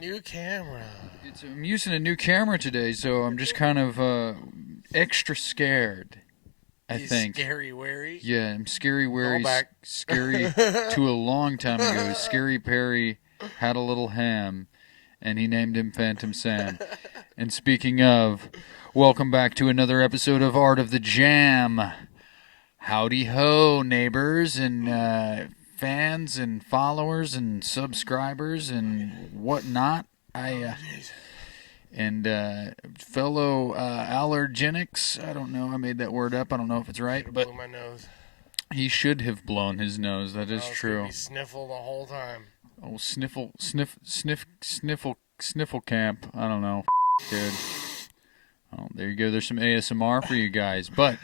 New camera. I'm using a new camera today, so I'm just kind of extra scared. I You think. scary wary. Yeah, I'm scary wary. Call back. Scary to a long time ago. Scary Perry had a little ham, and he named him Phantom Sam. And speaking of, welcome back to another episode of Art of the Jam. Howdy ho, neighbors and fans and followers and subscribers and whatnot. Fellow allergenics. I don't know. I made that word up. I don't know if it's right, but blew my nose. he should have blown his nose. That is true. Be sniffle the whole time. Oh, sniffle camp. I don't know. Good. Oh, there you go. There's some ASMR for you guys. But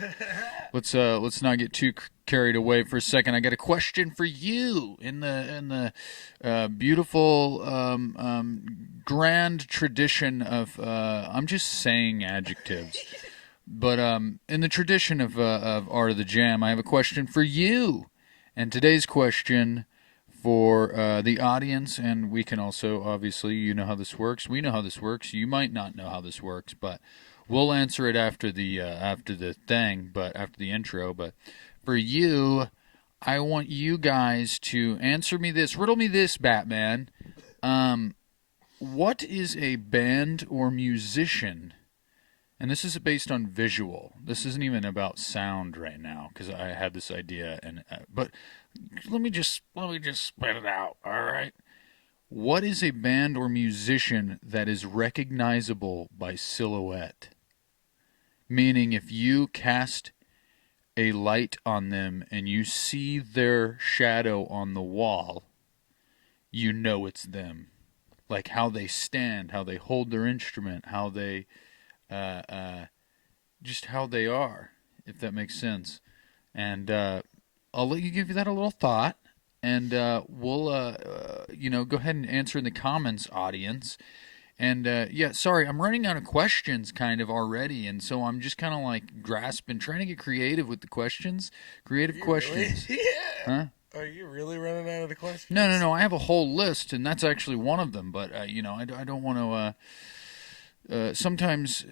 let's not get too carried away for a second. I got a question for you in the beautiful grand tradition of I'm just saying adjectives. But in the tradition of Art of the Jam, I have a question for you. And today's question for the audience, and we can also, obviously, you know how this works. We know how this works. You might not know how this works, but we'll answer it after the thing, but after the intro. But for you, I want you guys to answer me this. Riddle me this, Batman. What is a band or musician? And this is based on visual. This isn't even about sound right now because I had this idea, but let me just spit it out. All right. What is a band or musician that is recognizable by silhouette? Meaning, if you cast a light on them and you see their shadow on the wall, you know it's them. Like how they stand, how they hold their instrument, how they just how they are, if that makes sense. And I'll let you give that a little thought, and we'll go ahead and answer in the comments, audience. And yeah, sorry, I'm running out of questions kind of already, and so I'm just kind of like grasping, trying to get creative with the questions. Creative questions. Really? Yeah. Huh? Are you really running out of the questions? No. I have a whole list, and that's actually one of them. But I don't want to. Sometimes,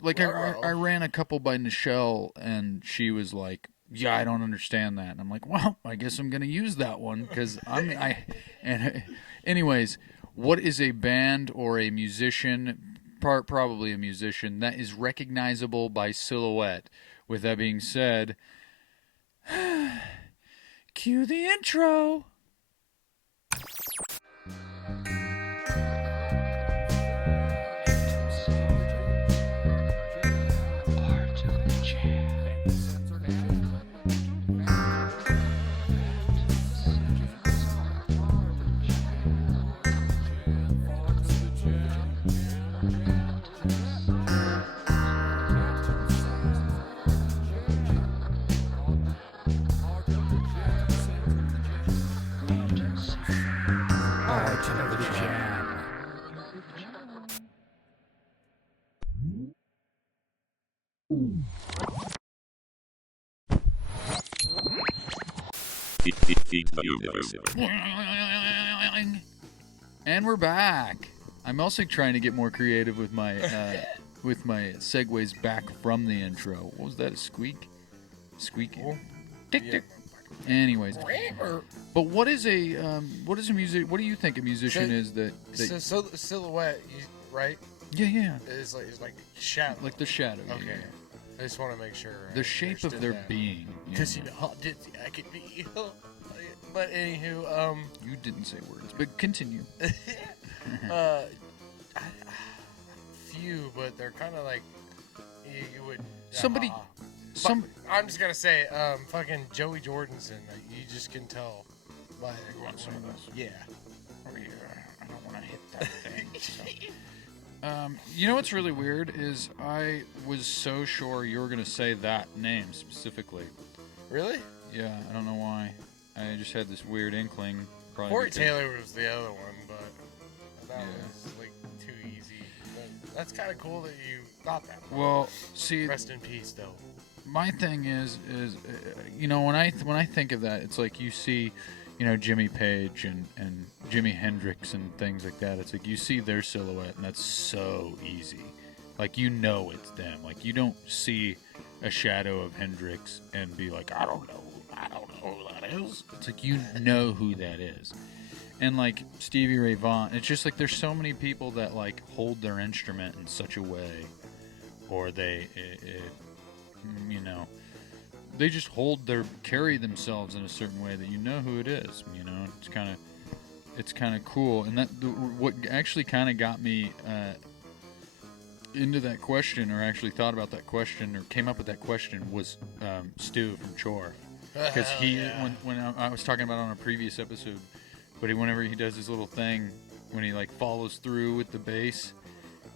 like I ran a couple by Nichelle, and she was like, "Yeah, I don't understand that." And I'm like, "Well, I guess I'm gonna use that one because anyways, what is a band or a musician? Probably a musician that is recognizable by silhouette. With that being said, cue the intro. And we're back. I'm also trying to get more creative with my segues back from the intro. What was that? A squeak? Squeak. Tick tick. Anyways, but what is a music? What do you think a musician is that so silhouette, right? Yeah. It's like shadow. Like the shadow. Okay. Yeah. I just want to make sure. The shape of their being. Because you know how dizzy I can be. But anywho, You didn't say words, but continue. Few, but they're kind of like you would. Somebody. I'm just gonna say, fucking Joey Jordison. You just can tell. By You want some of this? Yeah. Oh yeah. I don't want to hit that thing. So. You know what's really weird is I was so sure you were gonna say that name specifically. Really? Yeah, I don't know why. I just had this weird inkling. Probably Corey because- Taylor was the other one, but that was like too easy. But that's kind of cool that you thought that. Well, see, Rest in peace, though. my thing is when I think of that, it's like you see Jimmy Page and Jimi Hendrix and things like that. It's like you see their silhouette, and that's so easy. Like, it's them. Like, you don't see a shadow of Hendrix and be like, I don't know who that is. It's like, you know who that is. And, like, Stevie Ray Vaughan, it's just like there's so many people that, like, hold their instrument in such a way, or they just carry themselves in a certain way that you know who it is. It's kind of cool. And what actually kind of got me into that question, or actually thought about that question, or came up with that question, was Stu from Chore. Because when I was talking about on a previous episode, but whenever he does his little thing, when he like follows through with the bass,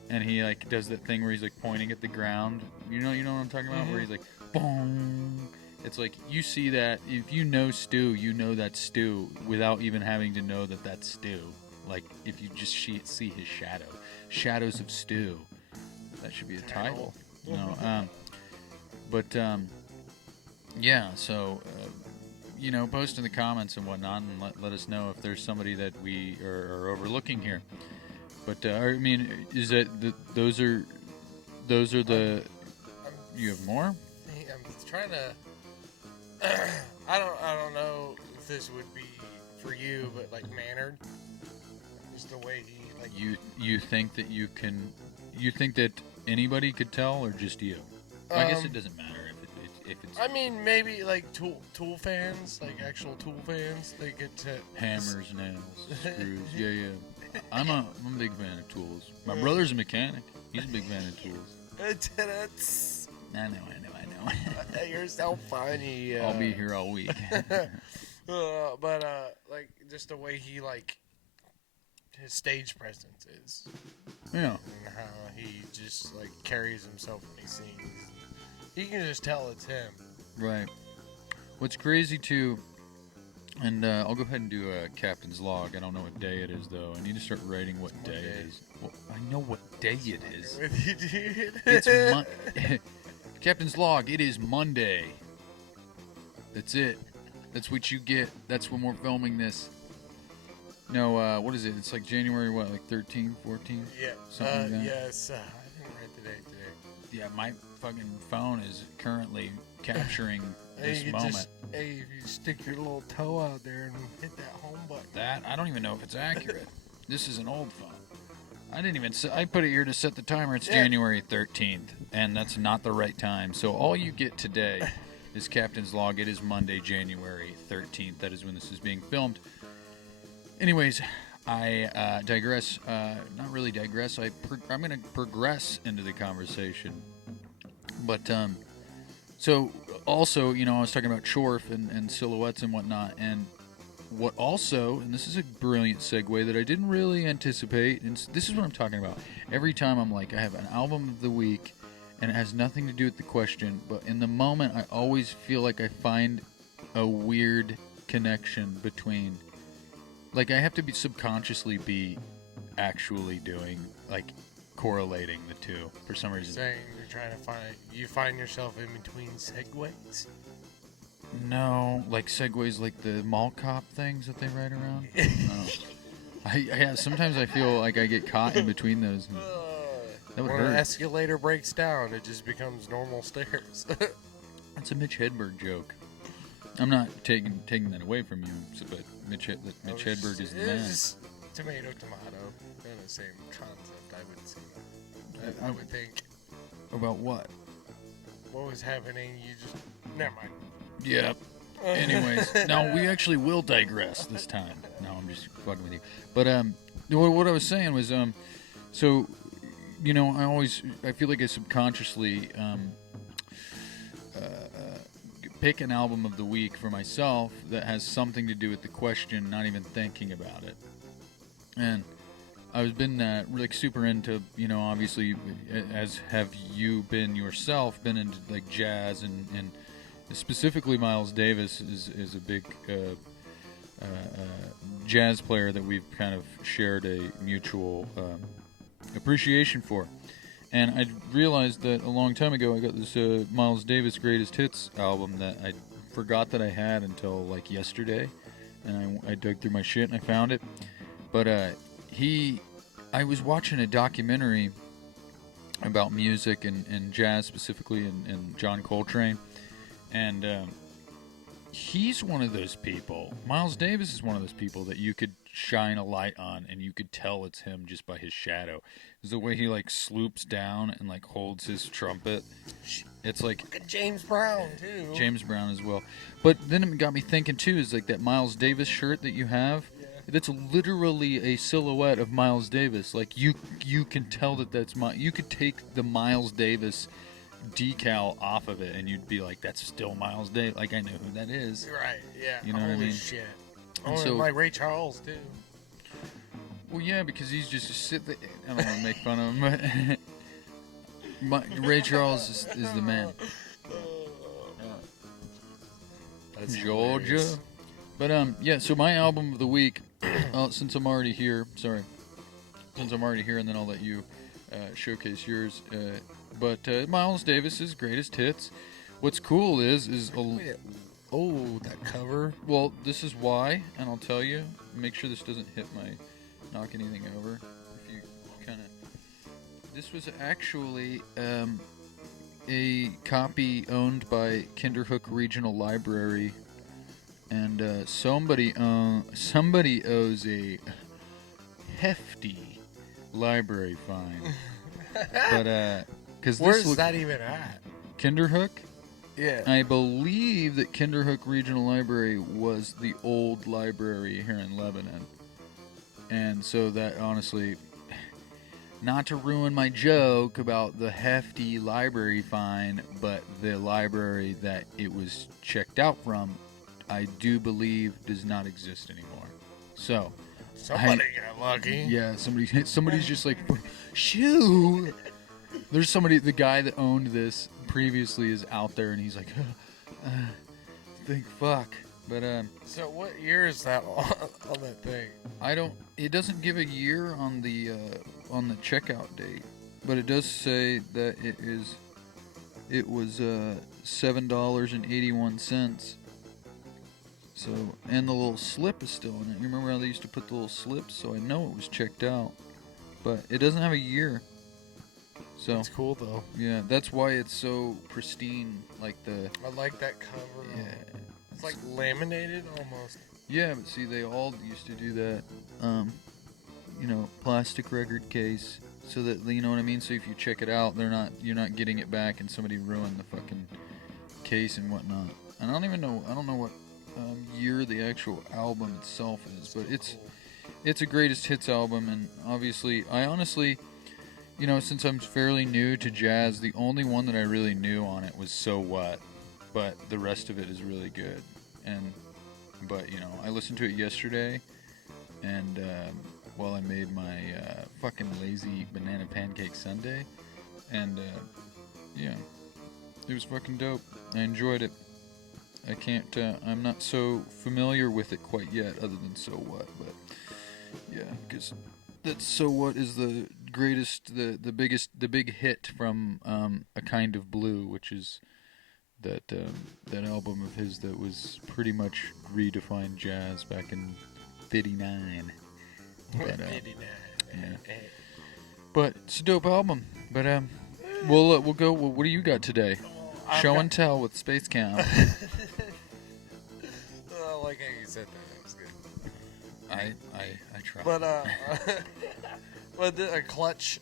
and he like does that thing where he's like pointing at the ground. You know what I'm talking about? Mm-hmm. Where he's like, boom. It's like, you see that, if you know Stu, you know that's Stu without even having to know that that's Stu. Like, if you just see his shadow. Shadows of Stu. That should be a title. Post in the comments and whatnot, and let us know if there's somebody that we are overlooking here. But, is that, those are the, you have more? I'm trying to, I don't know if this would be for you, but like mannered, just the way he like. You think that you think that anybody could tell, or just you? I guess it doesn't matter if it's. I mean, maybe like tool fans, like actual tool fans, they get to hammers, nails, screws. Yeah. I'm a big fan of tools. My brother's a mechanic. He's a big fan of tools. I know. You're so funny. I'll be here all week. But like just the way he like his stage presence is. Yeah. And how he just like carries himself when he sings. You can just tell it's him. Right. What's crazy too, and I'll go ahead and do a captain's log. I don't know what day it is though. I need to start writing what day it is. Well, I know what day it is. It's Captain's log. It is Monday. That's it. That's what you get. That's when we're filming this. No, what is it? It's like January, what, like 13, 14? Yeah. Something like that. Yes. I didn't write the date today. Yeah, my fucking phone is currently capturing this moment. If you stick your little toe out there and hit that home button. I don't even know if it's accurate. This is an old phone. I put it here to set the timer. It's January 13th, and that's not the right time. So all you get today is Captain's Log. It is Monday, January 13th. That is when this is being filmed. Anyways, I digress. Not really digress. I'm going to progress into the conversation. But, so also, I was talking about Chorf and silhouettes and whatnot, and what also, and this is a brilliant segue that I didn't really anticipate, and this is what I'm talking about. Every time I'm like, I have an album of the week, and it has nothing to do with the question, but in the moment, I always feel like I find a weird connection between, like, I have to subconsciously be actually doing, like, correlating the two for some reason. Saying you're trying to find yourself in between segues? No, like segues, like the mall cop things that they ride around. No. Sometimes I feel like I get caught in between those. That would hurt. When an escalator breaks down, it just becomes normal stairs. That's a Mitch Hedberg joke. I'm not taking that away from you, but Mitch Hedberg is the man. It's just tomato. They're the same concept, I would think. About what? What was happening? Never mind. Yep. Anyways, now we actually will digress this time. No, I'm just fucking with you. But what I was saying was, so, I feel like I subconsciously pick an album of the week for myself that has something to do with the question, not even thinking about it. And I've been like super into, obviously, as have you been yourself, been into like jazz and specifically Miles Davis is a big jazz player that we've kind of shared a mutual appreciation for. And I realized that a long time ago I got this Miles Davis Greatest Hits album that I forgot that I had until like yesterday. and I dug through my shit and I found it. But I was watching a documentary about music and jazz specifically, and John Coltrane, and he's one of those people. Miles Davis is one of those people that you could shine a light on and you could tell it's him just by his shadow. It's the way he like sloops down and like holds his trumpet. It's like James Brown too. James Brown as well. But then it got me thinking too, is like that Miles Davis shirt that you have. That's literally a silhouette of Miles Davis. Like you can tell that's you could take the Miles Davis decal off of it and you'd be like, that's still Miles Davis. Like I know who that is. Right? Yeah. You know what I mean? Shit. And So like Ray Charles too. Well, yeah, because he's just sit there. I don't want to make fun of him, but Ray Charles is the man. That's Georgia. hilarious. But yeah. So my album of the week. Since I'm already here, and then I'll let you showcase yours. But Miles Davis's greatest hits. What's cool is that cover. well, this is why, and I'll tell you. Make sure this doesn't knock anything over. If you kind of, this was actually a copy owned by Kinderhook Regional Library. And somebody owes a hefty library fine. But because where's that even at? Kinderhook? Yeah. I believe that Kinderhook Regional Library was the old library here in Lebanon. And so that honestly, not to ruin my joke about the hefty library fine, but the library that it was checked out from, I do believe does not exist anymore. So Somebody got lucky. Yeah, somebody's just like, shoo. There's the guy that owned this previously is out there, and he's like, think fuck. But so what year is that on that thing? It doesn't give a year on the checkout date, but it does say that it was $7.81. So, and the little slip is still in it. You remember how they used to put the little slips? So I know it was checked out. But it doesn't have a year. So it's cool though. Yeah, that's why it's so pristine. I like that cover. Yeah. It's like laminated almost. Yeah, but see, they all used to do that. Plastic record case. So that, you know what I mean? So if you check it out, you're not getting it back and somebody ruined the fucking case and whatnot. And I don't know what year the actual album itself is, but it's a greatest hits album. And obviously, I honestly, since I'm fairly new to jazz, the only one that I really knew on it was So What, but the rest of it is really good. But I listened to it yesterday, and while I made my fucking lazy banana pancake sundae, and yeah, it was fucking dope. I enjoyed it. I can't, I'm not so familiar with it quite yet, other than So What, but yeah, because that's So What is the greatest, the big hit from A Kind of Blue, which is that album of his that was pretty much redefined jazz back in '59. But, yeah. But it's a dope album. But we'll go. What do you got today? Show and tell with Space Count. I like how you said that. That was good. I try. But a clutch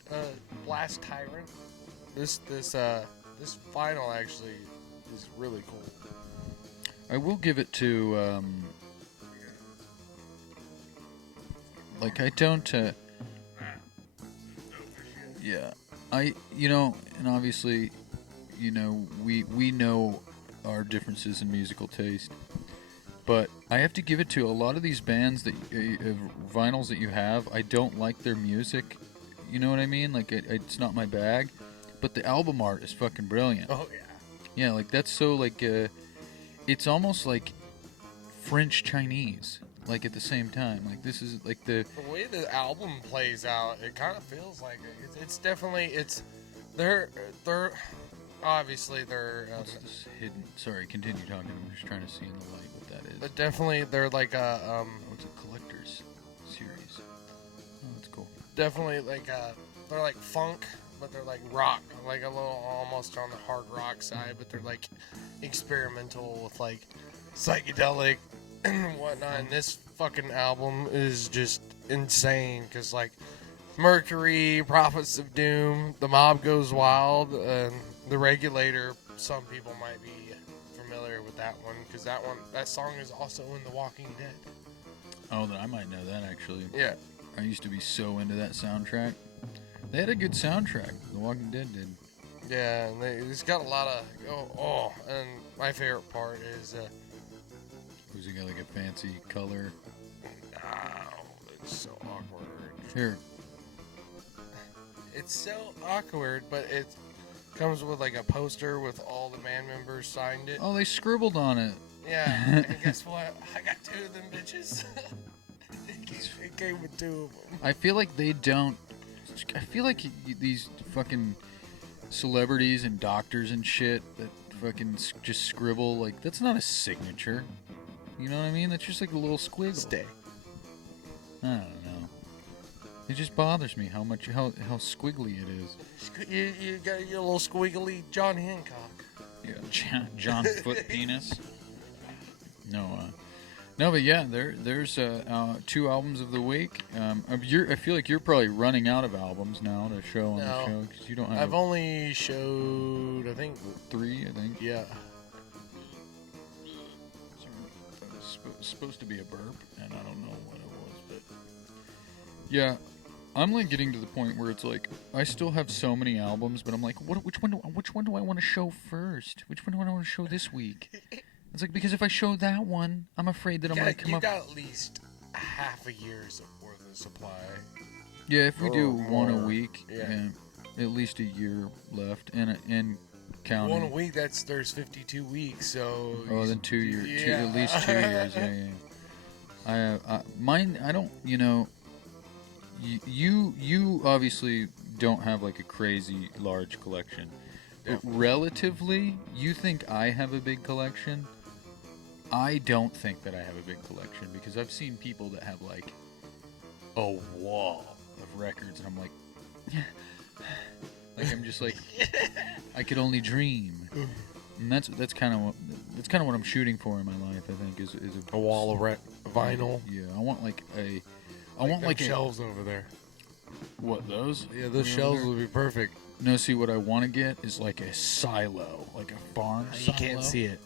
blast tyrant. This vinyl actually is really cool. I will give it to I don't yeah, and obviously, we know our differences in musical taste, but I have to give it to a lot of these bands that vinyls that you have. I don't like their music, you know what I mean? It's not my bag, but the album art is fucking brilliant. Oh yeah, that's so it's almost like French Chinese, at the same time. This is the way the album plays out. It kind of feels like it's definitely they're obviously they're what's this hidden? Sorry, continue talking. I'm just trying to see in the light what that But definitely, they're like a Oh, it's a collector's series. Oh, that's cool. definitely like they're like funk, but they're like rock, like a little almost on the hard rock side, but they're like experimental with like psychedelic and whatnot. And this fucking album is just insane because like Mercury, Prophets of Doom, The Mob Goes Wild, and The Regulator. Some people might be familiar with that one because that song is also in The Walking Dead. Oh, then I might know that actually. Yeah. I used to be so into that soundtrack. They had a good soundtrack. The Walking Dead did. Yeah, and it's got a lot of and my favorite part is Was it got like a fancy color? it's so awkward. Here. It's so awkward, but it comes with like a poster with all the band members signed it. Oh, they scribbled on it. Yeah, and guess what? I got 2 of them bitches. It came with 2 of them. I feel like they don't. I feel like these fucking celebrities and doctors and shit that fucking just scribble, like, that's not a signature. You know what I mean? That's just like a little squiggle. Stay. I don't know. It just bothers me how squiggly it is. You got your little squiggly John Hancock. Yeah, John Foot Penis. No, but yeah, there's 2 albums of the week. I feel like you're probably running out of albums now to show on the show because you don't have. I've only showed, I think, 3. I think. Yeah. It was supposed to be a burp, and I don't know what it was, but yeah, I'm like getting to the point where it's like I still have so many albums, but I'm like, which one do I want to show first? Which one do I want to show this week? It's like, because if I show that one, I'm afraid that I'm going to come up. You got at least half a year's worth of supply. Yeah, if we do more. 1 a week, Yeah. at least a year left, and counting. 1 a week, there's 52 weeks, so. Oh, then 2 years. Yeah. At least 2 years. Yeah. Mine. I don't. You know. You obviously don't have like a crazy large collection. Relatively, you think I have a big collection. I don't think that I have a big collection because I've seen people that have like a wall of records, and I'm like, I'm just like, I could only dream, and that's kind of what I'm shooting for in my life. I think is a wall of vinyl. Yeah, I want like shelves over there. What, those? Yeah, those shelves would be perfect. No, see, what I want to get is like a silo, like a farm silo. You can't see it.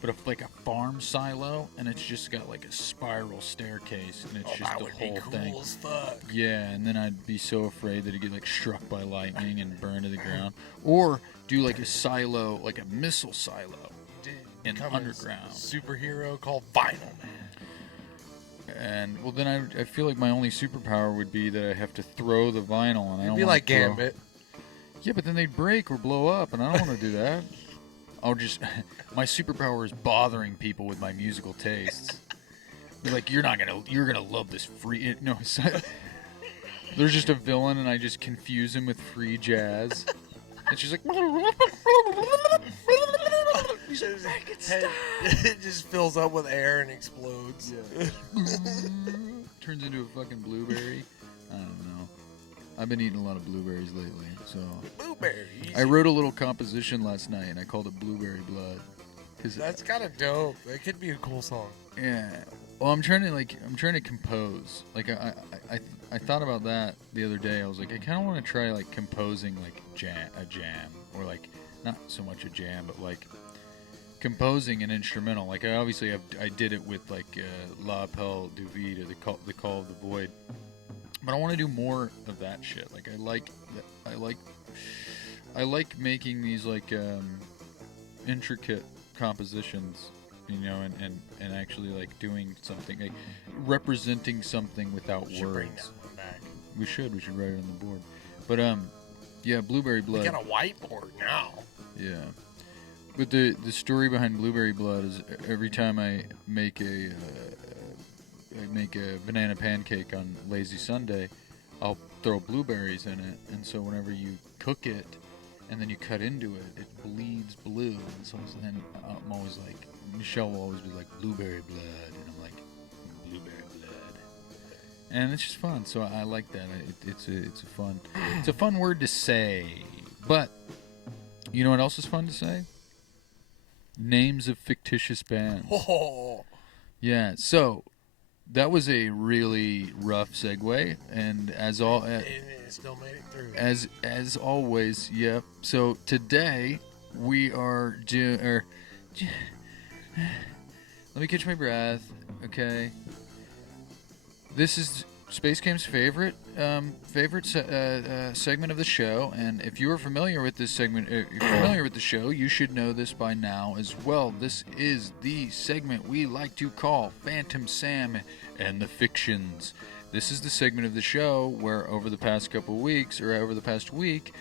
But like a farm silo, and it's just got like a spiral staircase, and it's just the whole cool thing. As fuck. Yeah, and then I'd be so afraid that it'd get like struck by lightning and burned to the ground. Or do like a silo, like a missile silo in the underground. Superhero called Vinyl Man. And well, then I feel like my only superpower would be that I have to throw the vinyl, and I don't. It'd be like Gambit. Yeah, but then they'd break or blow up, and I don't want to do that. I'll just my superpower is bothering people with my musical tastes. Be like, you're gonna love this free. No, there's just a villain, and I just confuse him with free jazz. And she's like, it just fills up with air and explodes. Yeah. Turns into a fucking blueberry. I don't know. I've been eating a lot of blueberries lately, so. Blueberries. I wrote a little composition last night, and I called it Blueberry Blood. That's kind of dope. That could be a cool song. Yeah. Well, I'm trying to compose. Like I thought about that the other day. I was like, I kind of want to try like composing like a jam, or like not so much a jam, but like composing an instrumental. Like I did it with like La Appel du Vide, the Call of the Void. But I want to do more of that shit. Like I like making these like intricate compositions, you know, and actually like doing something, like representing something without words. Bring that one back. We should write it on the board. But yeah, Blueberry Blood. We got a whiteboard now. Yeah. But the story behind Blueberry Blood is every time I make a banana pancake on Lazy Sunday, I'll throw blueberries in it, and so whenever you cook it and then you cut into it, it bleeds blue, and so then I'm always like, Michelle will always be like, blueberry blood. And I'm like, blueberry blood. And it's just fun. So I like that. It's a fun word to say. But, you know what else is fun to say? Names of fictitious bands. Oh. Yeah, so that was a really rough segue, and It still made it through. as always, yep. So today we are let me catch my breath. Okay, this is Space Cam's favorite segment of the show, and if you are familiar with this segment, if you're familiar with the show, you should know this by now as well. This is the segment we like to call Phantom Sam and the Fictions. This is the segment of the show where over the past couple weeks, or over the past week,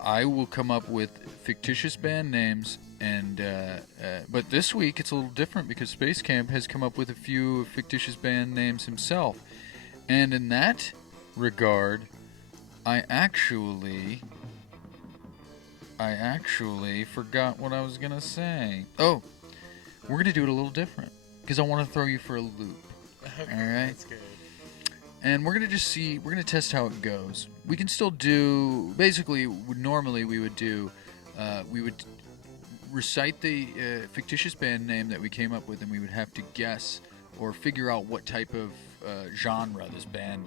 I will come up with fictitious band names, and but this week it's a little different because Space Camp has come up with a few fictitious band names himself. And in that regard, I actually forgot what I was going to say. Oh, we're going to do it a little different because I want to throw you for a loop. Okay, all right? that's good. And we're going to test how it goes. We can still do, basically, normally we would recite the fictitious band name that we came up with, and we would have to guess or figure out what type of genre this band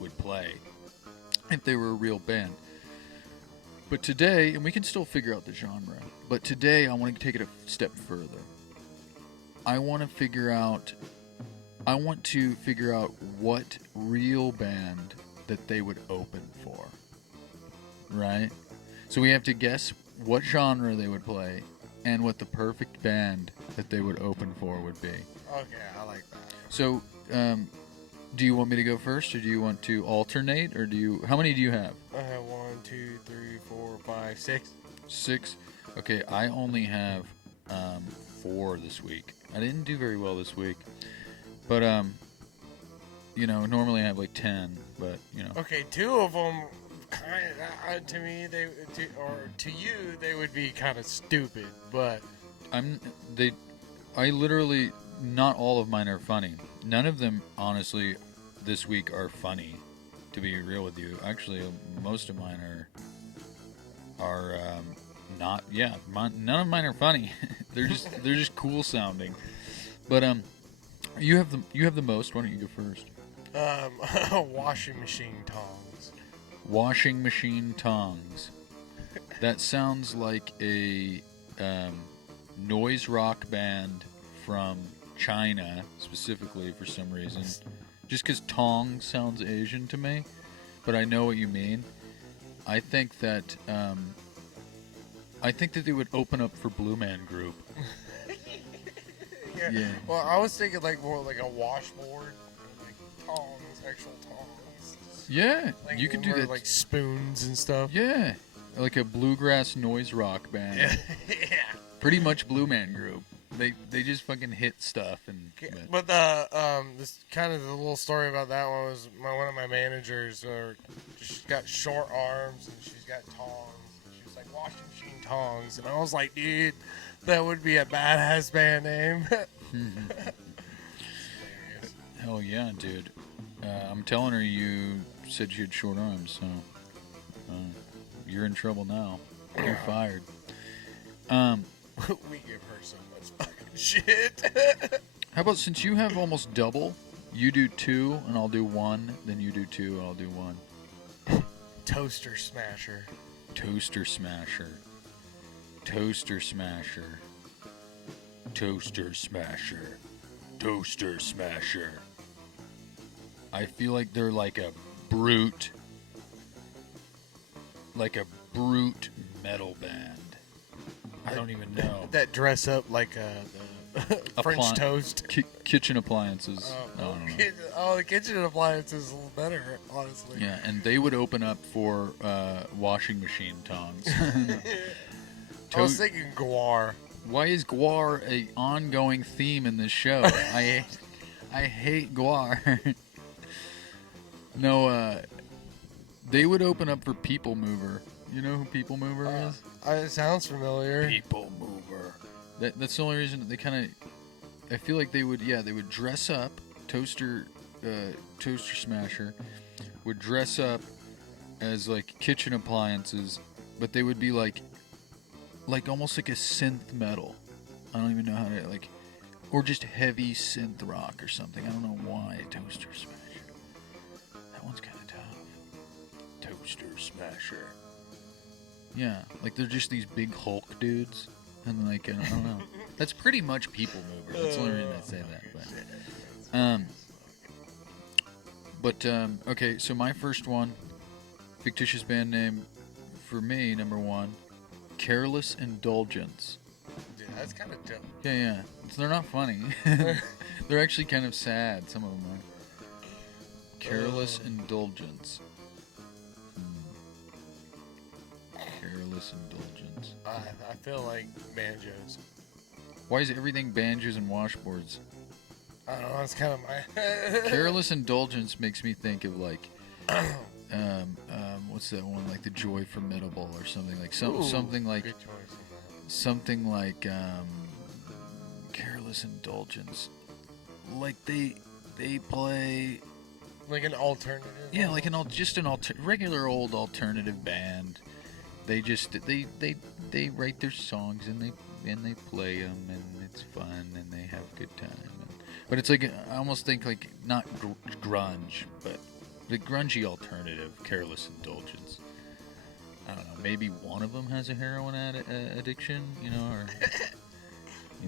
would play if they were a real band. But today, and we can still figure out the genre, but today I want to take it a step further. I want to figure out what real band that they would open for. Right? So we have to guess what genre they would play and what the perfect band that they would open for would be. Okay, I like that. So, do you want me to go first, or do you want to alternate, or how many do you have? I have 1, 2, 3, 4, 5, 6. 6? Okay, I only have 4 this week. I didn't do very well this week, but normally I have like 10, but Okay, 2 of them to me to you they would be kind of stupid, but I literally, not all of mine are funny. None of them, honestly, this week are funny, to be real with you. Actually, most of mine are not. Yeah, none of mine are funny. they're just cool sounding. But you have the most. Why don't you go first? Washing machine tongs. Washing machine tongs. That sounds like a noise rock band from China, specifically, for some reason. Just because tongs sounds Asian to me, but I know what you mean. I think that they would open up for Blue Man Group. Yeah. Well, I was thinking more like a washboard, like tongs, actual tongs. Yeah, you could do that. Like spoons and stuff. Yeah, like a bluegrass noise rock band. Yeah. Pretty much Blue Man Group. They just fucking hit stuff But this kind of the little story about that one was one of my managers. She's got short arms and she's got tongs. She was like washing machine tongs, and I was like, dude, that would be a badass band name. Hell yeah, dude. I'm telling her you said she had short arms, so you're in trouble now. You're fired. We give her so much fucking shit. How about, since you have almost double, you do 2 and I'll do 1, then you do 2 and I'll do 1. Toaster smasher. Toaster smasher. Toaster smasher. Toaster smasher. Toaster smasher. I feel like they're like a brute metal band. I don't even know. That dress up like the French toast. Kitchen appliances. I don't know. The kitchen appliances is a little better, honestly. Yeah, and they would open up for washing machine tongs. I was thinking guar. Why is guar a ongoing theme in this show? I hate guar. No, they would open up for People Mover. You know who People Mover is? It sounds familiar. People Mover. That's the only reason that they kind of. I feel like they would dress up. Toaster Smasher would dress up as like kitchen appliances, but they would be like almost like a synth metal. I don't even know how to like, or just heavy synth rock or something. I don't know why Toaster Smasher. That one's kind of tough. Toaster Smasher. Yeah, like they're just these big Hulk dudes, and like I don't know. That's pretty much People Mover. That's the only reason I say that. Okay. So my first one, fictitious band name for me, number one, Careless Indulgence. Yeah, that's kind of dope. Yeah. So they're not funny. They're actually kind of sad. Some of them are. Careless Indulgence. Careless Indulgence. I feel like banjos. Why is everything banjos and washboards? I don't know. It's kind of my. Careless Indulgence makes me think of like, what's that one? Like The Joy Formidable or something like something like Good choice on that. something like Careless Indulgence. Like they play. Like an alternative. Yeah, like regular old alternative band. They just they write their songs and they play them and it's fun and they have a good time. But it's like I almost think like not grunge, but the grungy alternative, Careless Indulgence. I don't know. Maybe one of them has a heroin addiction, or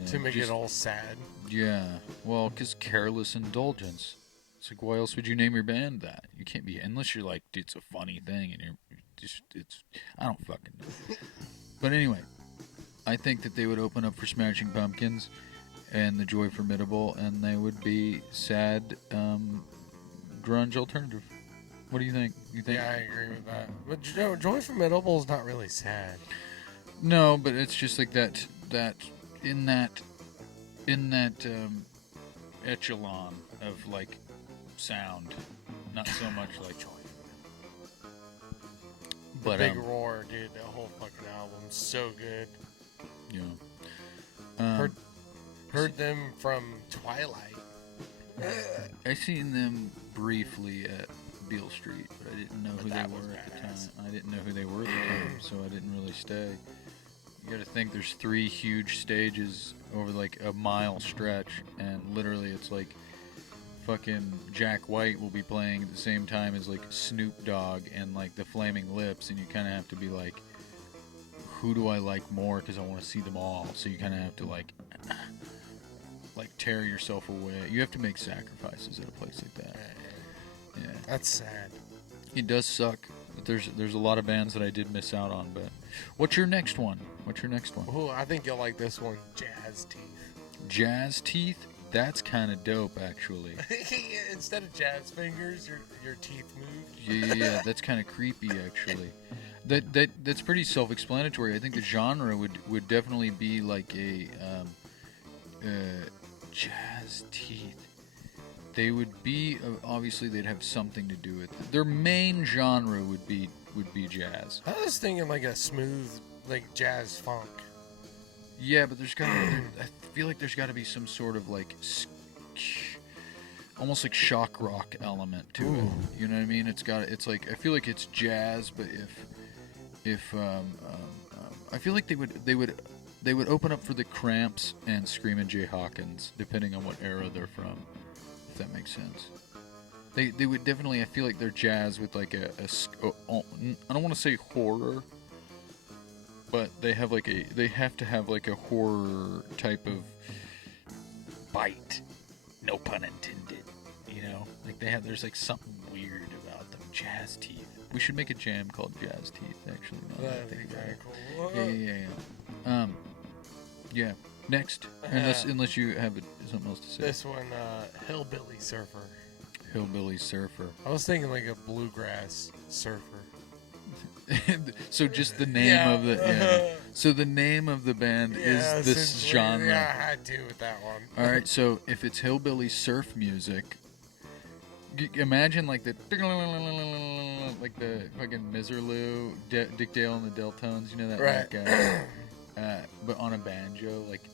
to make it all sad. Yeah. Well, because Careless Indulgence. It's like, why else would you name your band that? You can't be unless you're like, it's a funny thing and you're just I don't fucking know. But anyway, I think that they would open up for Smashing Pumpkins and The Joy Formidable, and they would be sad grunge alternative. What do you think? Yeah, I agree with that. But Joy Formidable is not really sad. No, but it's just like that in that echelon of like sound, not so much like Joy. But Big Roar, dude, that whole fucking album's so good. Yeah. Heard them from Twilight. I seen them briefly at Beale Street, but I didn't know who they were at the time. I didn't know who they were at the time, so I didn't really stay. You gotta think there's 3 huge stages over like a mile stretch, and literally it's like fucking Jack White will be playing at the same time as like Snoop Dogg and like the Flaming Lips, and you kind of have to be like, who do I like more? Because I want to see them all. So you kind of have to like tear yourself away. You have to make sacrifices at a place like that. Yeah, that's sad. It does suck. But there's a lot of bands that I did miss out on. But what's your next one? Oh, I think you'll like this one. Jazz Teeth. Jazz Teeth. That's kind of dope, actually. Instead of jazz fingers, your teeth move. Yeah, that's kind of creepy, actually. That's pretty self-explanatory. I think the genre would definitely be like a Jazz Teeth. They would be obviously they'd have something to do with it. Their main genre would be jazz. I was thinking like a smooth like jazz funk. Yeah, but I feel like there's got to be some sort of like almost like shock rock element to it. You know what I mean? It's like I feel like it's jazz, but if I feel like they would open up for the Cramps and Screamin' Jay Hawkins, depending on what era they're from, if that makes sense. They would definitely. I feel like they're jazz with like I don't want to say horror, but they have to have like a horror type of bite. No pun intended. Like there's like something weird about them. Jazz Teeth. We should make a jam called Jazz Teeth. Actually, that'd be kind of cool. Yeah. Yeah. Next, unless you have something else to say. This one, Hillbilly Surfer. Hillbilly Surfer. I was thinking like a bluegrass surfer. So just the name of the. Yeah. So the name of the band is this genre. Yeah, I had to with that one. All right. So if it's hillbilly surf music, imagine like the fucking Miserlou, Dick Dale and the Deltones. You know that right? But on a banjo, like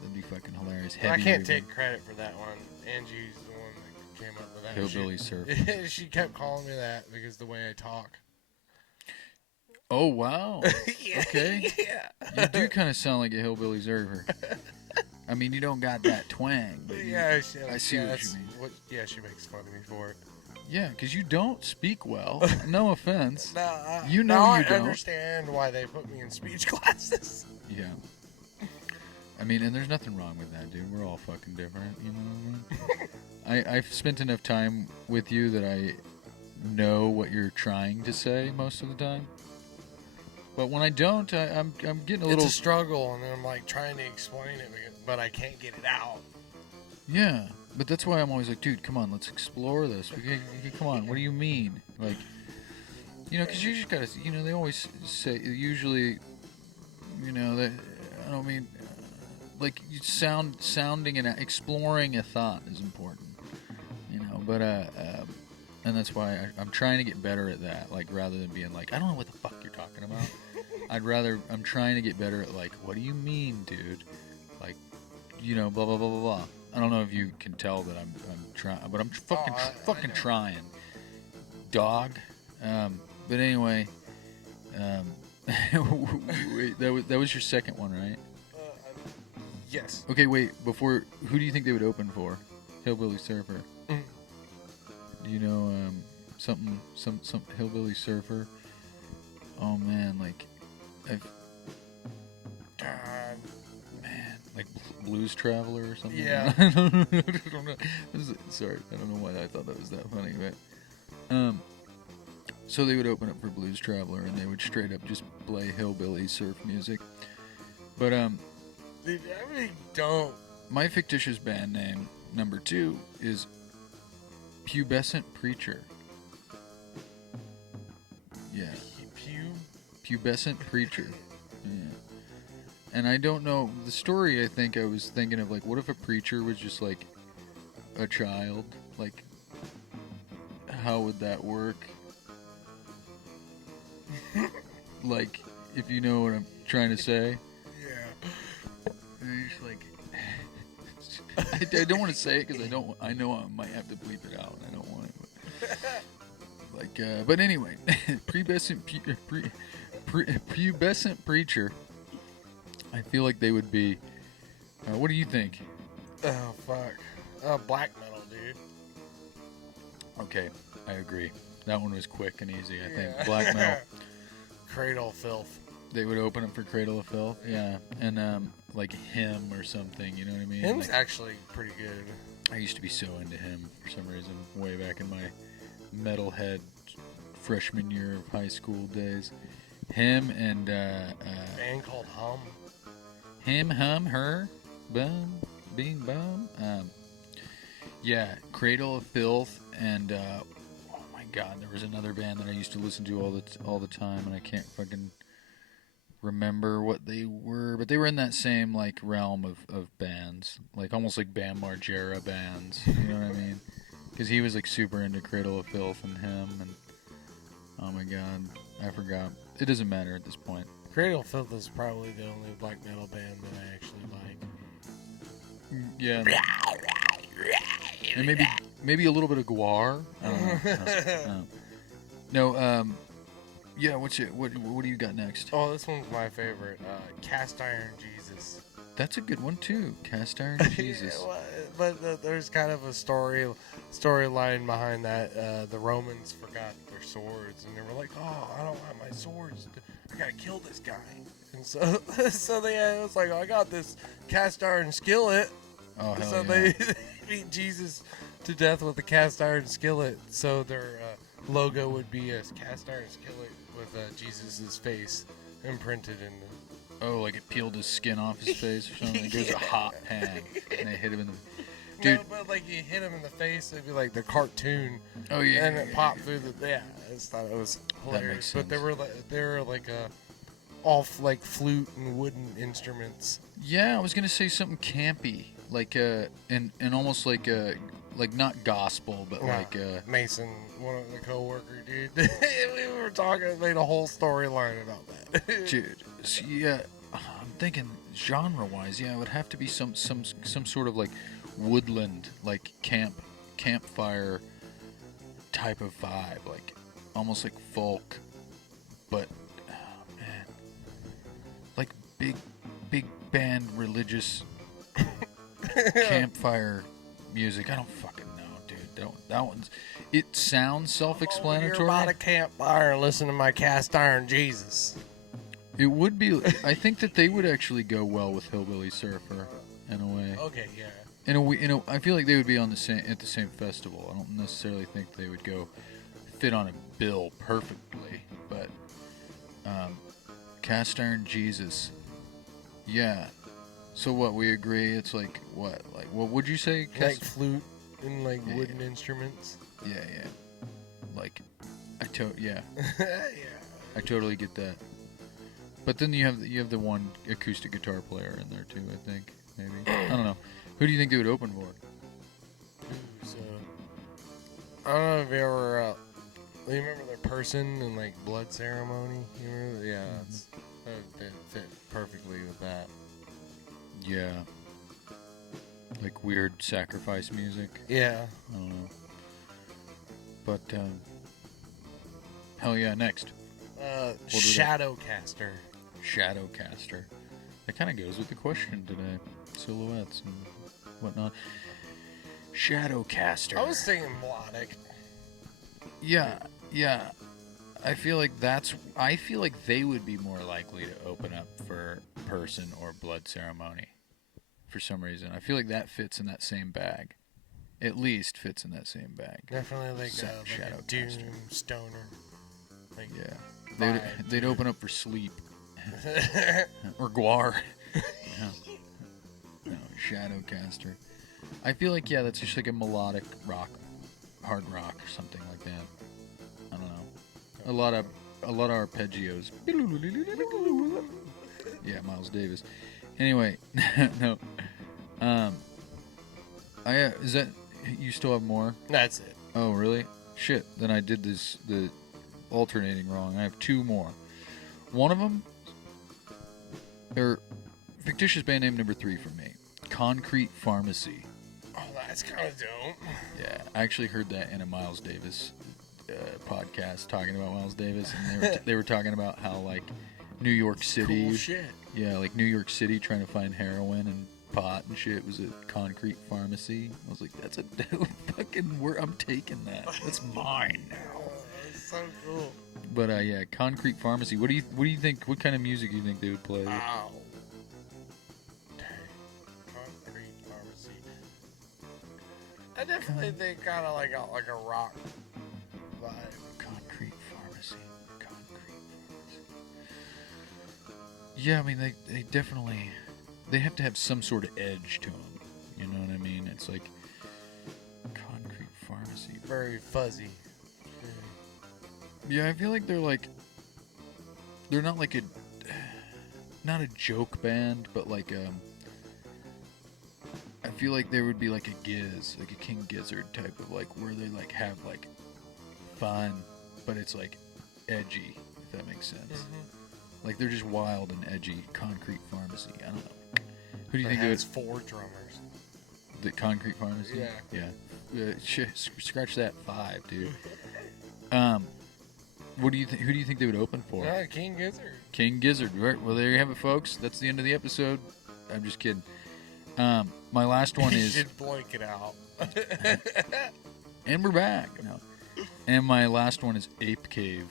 That'd be fucking hilarious. I Heavy can't reverb. take credit for that one. Angie's the one that came up with that. Hillbilly surf. She kept calling me that because the way I talk. Oh, wow. Yeah, Okay. Yeah. You do kind of sound like a hillbilly surfer. I mean, you don't got that twang. But Yeah, I see what you mean. Yeah, she makes fun of me for it. Yeah, because you don't speak well. No offense. You know now you I don't. understand why they put me in speech classes. Yeah. I mean, and there's nothing wrong with that, dude. We're all fucking different, you know what I mean? I've spent enough time with you that I know what you're trying to say most of the time. But when I don't, I'm getting a little... It's a struggle, and I'm like trying to explain it, but I can't get it out. Yeah, but that's why I'm always like, dude, come on, let's explore this. Come on, what do you mean? Like, you know, because you just gotta, you know, they always say, usually, you know, that, I don't mean, like, sounding and exploring a thought is important, you know, but, and that's why I'm trying to get better at that, like, rather than being like, I don't know what the fuck you're talking about. I'm trying to get better at, like, what do you mean, dude? Like, you know, blah, blah, blah, blah, blah. I don't know if you can tell that I'm trying, but I'm fucking trying. Dog. But anyway, wait, that was your second one, right? Yes. Okay, wait, who do you think they would open for? Hillbilly Surfer. Mm. Do you know, some Hillbilly Surfer? Oh man, like, man, like Blues Traveler or something. Yeah. I don't know. Sorry, I don't know why I thought that was that funny, but so they would open up for Blues Traveler, and they would straight up just play hillbilly surf music. But Dude, I really don't. my fictitious band name number 2 is Pubescent Preacher. Yeah. Pubescent Preacher. Yeah. And I don't know the story. I think I was thinking of, like, what if a preacher was just like a child? Like, how would that work? Like, if you know what I'm trying to say. Yeah. And it's like, I don't want to say it because I know I might have to bleep it out. I don't want it. Like, but anyway, pubescent preacher. I feel like they would be. What do you think? Oh fuck. Black metal, dude. Okay, I agree. That one was quick and easy. I think Yeah. black metal. Cradle Filth. They would open up for Cradle of Filth. Yeah, and like Hymn or something. You know what I mean? Him's Like, actually pretty good. I used to be so into Hymn for some reason, way back in my metalhead freshman year of high school days. Hymn and Band called Hum. Him, hum, her, boom, bing, boom. Yeah, Cradle of Filth, and oh my God, there was another band that I used to listen to all the time, and I can't fucking remember what they were, but they were in that same like realm of bands, like almost like Bam Margera bands. You know what I mean? Because he was like super into Cradle of Filth and him, and oh my God, I forgot. It doesn't matter at this point. Cradle Filth is probably the only black metal band that I actually like. Yeah. And maybe a little bit of Guar. I don't know. No. Yeah. What do you got next? Oh, this one's my favorite. Cast Iron Jesus. That's a good one too. Cast Iron Jesus. Yeah, but there's kind of a storyline behind that. The Romans forgot their swords, and they were like, "Oh, I don't have my swords. I gotta kill this guy." And so they was like, "I got this cast iron skillet." Oh, hell so yeah. they beat Jesus to death with a cast iron skillet. So their logo would be a cast iron skillet with Jesus' face imprinted in them. Oh, like it peeled his skin off his face or something? Like, there's a hot pan, and they hit him in the... Dude. No, but like you hit him in the face, it'd be like the cartoon. Oh, yeah. And it popped through the... Yeah, I just thought it was hilarious. makes But they were like all like flute and wooden instruments. Yeah, I was going to say something campy. Like, and almost like not gospel, but like... Mason, one of the co-worker, dude. We were talking, made a whole storyline about that. Dude, so yeah, I'm thinking genre-wise, yeah, it would have to be some sort of like woodland, like campfire type of vibe, like almost like folk, but oh man, like big band religious campfire music. I don't fucking know, dude. That one's. It sounds self-explanatory. You're about a campfire and listen to my cast iron Jesus. It would be. I think that they would actually go well with Hillbilly Surfer, in a way. Okay, yeah. I feel like they would be at the same festival. I don't necessarily think they would go fit on a bill perfectly, but Cast Iron Jesus, yeah. So what? We agree. It's like what? Like what would you say? Like flute and like wooden instruments. Yeah. Like, yeah. Yeah. I totally get that. But then you have the one acoustic guitar player in there too. I think maybe. I don't know. Who do you think they would open for? So I don't know if you ever. You remember the person in like blood ceremony? You remember? Yeah, that fit perfectly with that. Yeah. Like weird sacrifice music. Yeah. I don't know. But hell yeah, next. Shadowcaster. Shadowcaster. That kind of goes with the question today. Silhouettes and whatnot. Shadowcaster. I was thinking melodic. Yeah. I feel like they would be more likely to open up for person or blood ceremony for some reason. I feel like that fits in that same bag. At least fits in that same bag. Definitely like a doom stoner. Like, yeah. They'd open up for Sleep. Or Guar. No, Shadowcaster. I feel like, yeah, that's just like a melodic rock, hard rock or something like that. I don't know. A lot of arpeggios. Yeah, Miles Davis. Anyway, no. Is that, you still have more? That's it. Oh, really? Shit. Then I did the alternating wrong. I have two more. One of them, or fictitious band name number 3 for me. Concrete Pharmacy. Oh, that's kind of dope. Yeah, I actually heard that in a Miles Davis podcast talking about Miles Davis, and they were talking about how like New York City, cool shit. Yeah, like New York City trying to find heroin and pot and shit was a concrete pharmacy. I was like, that's a dope fucking word. I'm taking that. That's mine now. Oh, that's so cool. But yeah, concrete pharmacy. What do you think? What kind of music do you think they would play? Ow. Concrete Pharmacy. I definitely think kind of like a rock vibe. Concrete Pharmacy. Yeah, I mean they definitely they have to have some sort of edge to them. You know what I mean? It's like Concrete Pharmacy. Very fuzzy. Yeah, I feel like they're not like not a joke band, but like I feel like there would be like a Giz, like a King Gizzard type of like where they like have like fun, but it's like edgy, if that makes sense. Mm-hmm. Like they're just wild and edgy. Concrete Pharmacy. I don't know. Who do you think has 4 drummers? The Concrete Pharmacy? Yeah. Scratch that 5, dude. What do you think? Who do you think they would open for? King Gizzard. King Gizzard. Right. Well, there you have it, folks. That's the end of the episode. I'm just kidding. My last one is. You should blank it out. And we're back. No. And my last one is Ape Cave.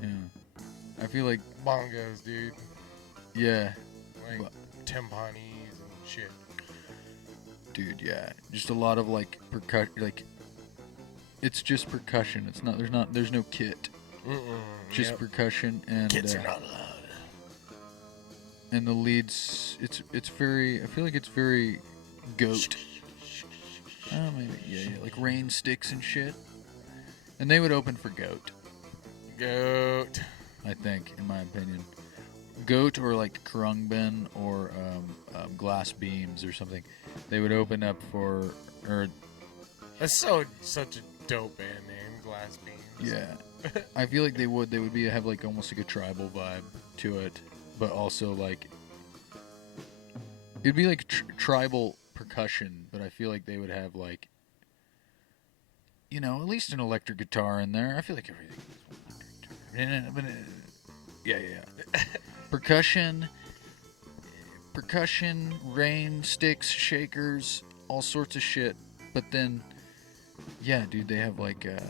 Yeah. I feel like bongos, dude. Yeah. Like timpanis and shit. Dude, yeah. Just a lot of like percussion, like. It's just percussion. It's not. There's no kit. Just percussion and. Kits are not allowed. And the leads, it's very. I feel like it's very goat. Oh, maybe yeah, like rain sticks and shit. And they would open for Goat. Goat. I think, in my opinion, Goat or like Krungbin or Glass Beams or something. They would open up for That's such a dope band name, Glass Beams. Yeah. I feel like they would have like almost like a tribal vibe to it. but also like it'd be like tribal percussion, but I feel like they would have like, you know, at least an electric guitar in there. I feel like everything was electric guitar. Yeah. Percussion, rain, sticks, shakers, all sorts of shit. But then, yeah, dude, they have like a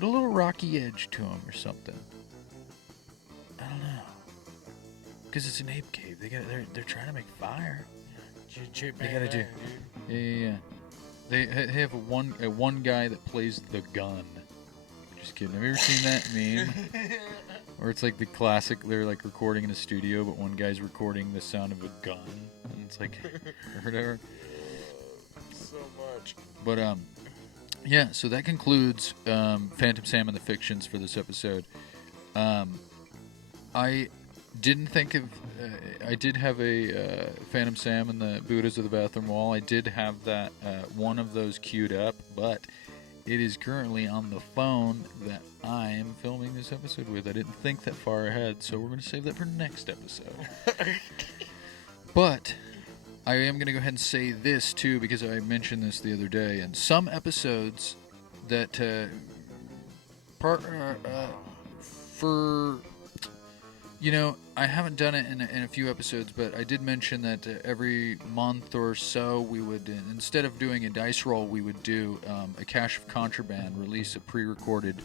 little rocky edge to them or something. I don't know. Because it's an ape cave. They're trying to make fire. They gotta do. Yeah. They have a one guy that plays the gun. Just kidding. Have you ever seen that meme? Or it's like the classic. They're like recording in a studio, but one guy's recording the sound of a gun, and it's like, or whatever. So much. But yeah. So that concludes Phantom Sam and the Fictions for this episode. I didn't think of. I did have a Phantom Sam and the Buddhas of the Bathroom Wall. I did have that one of those queued up, but it is currently on the phone that I am filming this episode with. I didn't think that far ahead, so we're going to save that for next episode. But I am going to go ahead and say this too, because I mentioned this the other day. And some episodes that for. You know, I haven't done it in a few episodes, but I did mention that every month or so we would, instead of doing a dice roll, we would do a Cache of Contraband, release a pre-recorded